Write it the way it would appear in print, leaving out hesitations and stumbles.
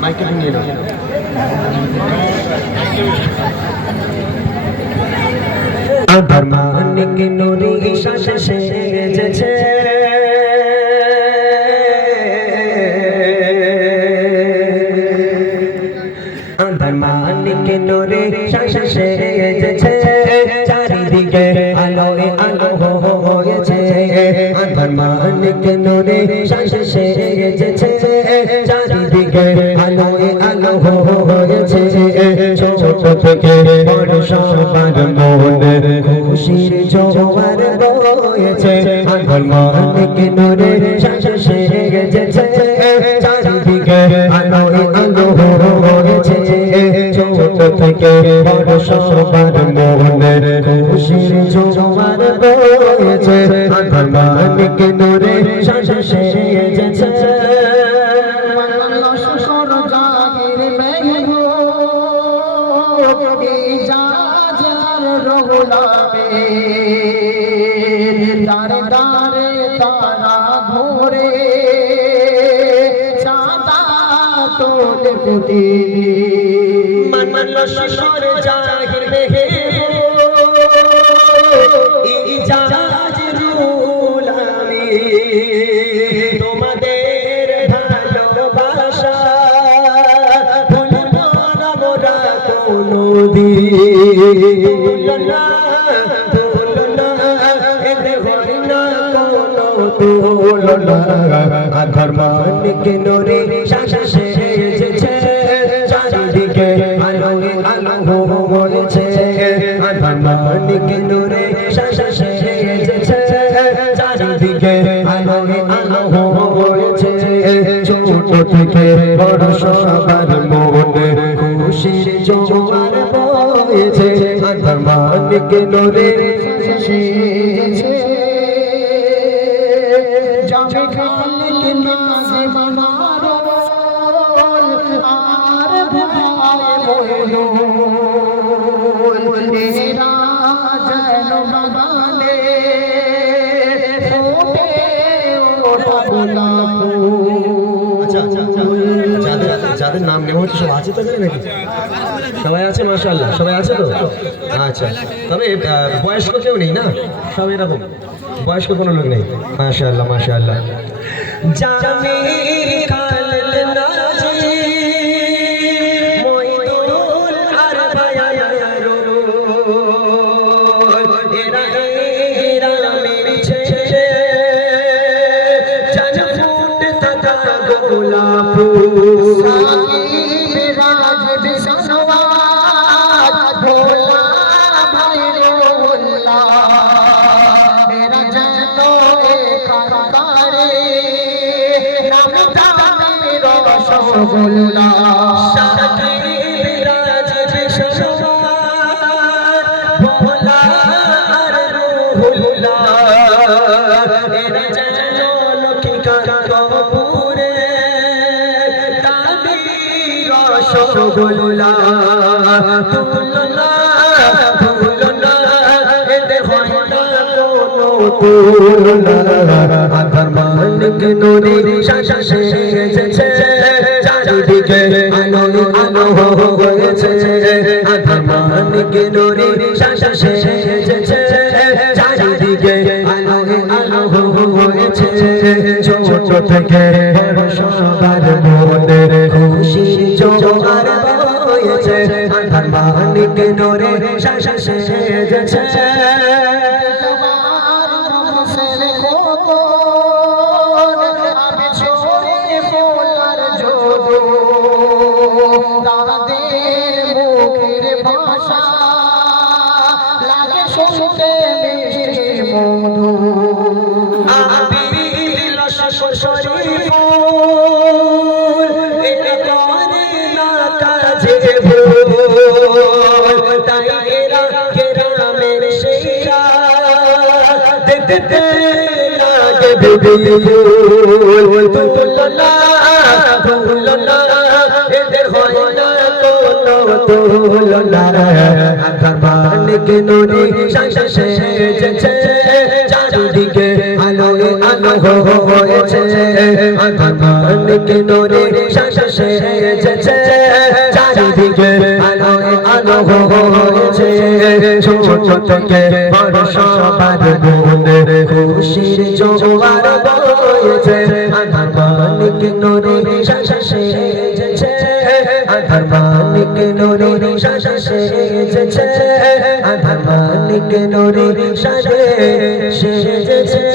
মাইকে নিয়ে নাও। আধার মানিক নুরি শাসে সেজেছে আধার মানিক নুরি শাসে সেজেছে চারিদিকে আলোয় আলো হয়েছে আধার মানিক নুরি শাসে সেজেছে চারিদিকে আলোয় আলো হয়েছে ছোট থেকে বড় সবার মনে খুশির জোয়ার বয়েছে আধার মানিক নুরি শাসে সেজেছে চারিদিকে আলোয় আলো হয়েছে ছোট থেকে বড় সবার মনে খুশির জোয়ার বয়েছে আধার মানিক নুরি শাসে সেজেছে দারে দারে তারা ধরে চাঁদা তোলে প্রতিদিন মানুষ সর জাহির দেহে ইজাজ রুল আমি তোমাদের ভালোবাসা ভুলব না মোরা কোনদিন আধার মানিক নুরি শাসে সেজেছে চারিদিকে আলোয় আলো হয়েছে আধার মানিক নুরি শাসে সেজেছে চারিদিকে আলোয় আলো হয়েছে ছোট থেকে বড় সবার মনে খুশির জোয়ার বয়েছে আধার মানিক নুরি শাসে সেজেছে যাদের নাম নেওয়া হচ্ছে সব আছে তো নাকি সবাই আছে মাশাআল্লাহ সবাই আছে তো আচ্ছা তবে বয়স্ক কেউ নেই না সব এরকম বয়স্ক কোনো লোক নেই মাশাআল্লাহ মাশাআল্লাহ জামির খালিদ নাজি মইদুল আর বায়ারু এরা গ্রামের ছেলে জানফুট তথা গোলাপুর সাকিব রাজ বিশনওয়াজ ভোলা ভাইরুল্লাহ এরা যেন এখানকারে নাম জানে রসগোল্লা সাকিব রাজ বিশনওয়াজ ভোলা আর রুহুল্লাহ এরা যেন লক্ষ্মীকান্তপুরে দাবি রসগোল্লা তুলনা তুলনা এদের হয় না কোনো তুলনা আধার মানিক নুরি শাসে সেজেছে চারিদিকে আলো আলো হয়েছে আধার মানিক নুরি শাসে সেজেছে চারিদিকে আলো আলো হয়েছে ছোট থেকে বড় সবার মনে খুশির জোয়ার বয়েছে আধার মানিক নুরি শাসে সেজেছে তাদের মুখের ভাষা লাগে শুনতে মিষ্টি মধু আবিল শরীফুল এরা করে না কাজে ভুল তাই এরা গ্রামের সেরা দেখতে লাগে বেবি ফুল তুলনা তুলনা এদের হয় না কোনো তুলনা আধার মানিক নুরি শাসে সেজেছে চারিদিকে আলো আলো হয়েছে আধার মানিক নুরি সাজা সেজেছে চারিদিকে আলোয় আলো হয়েছে ছোট থেকে বড় সবার মনে খুশির জোয়ার বয়েছে আধার মালিক নূরে সাজা সেজেছে আধার মালিক নূরে সাজা সেজেছে আধার মালিক নূরে সাজা সেজেছে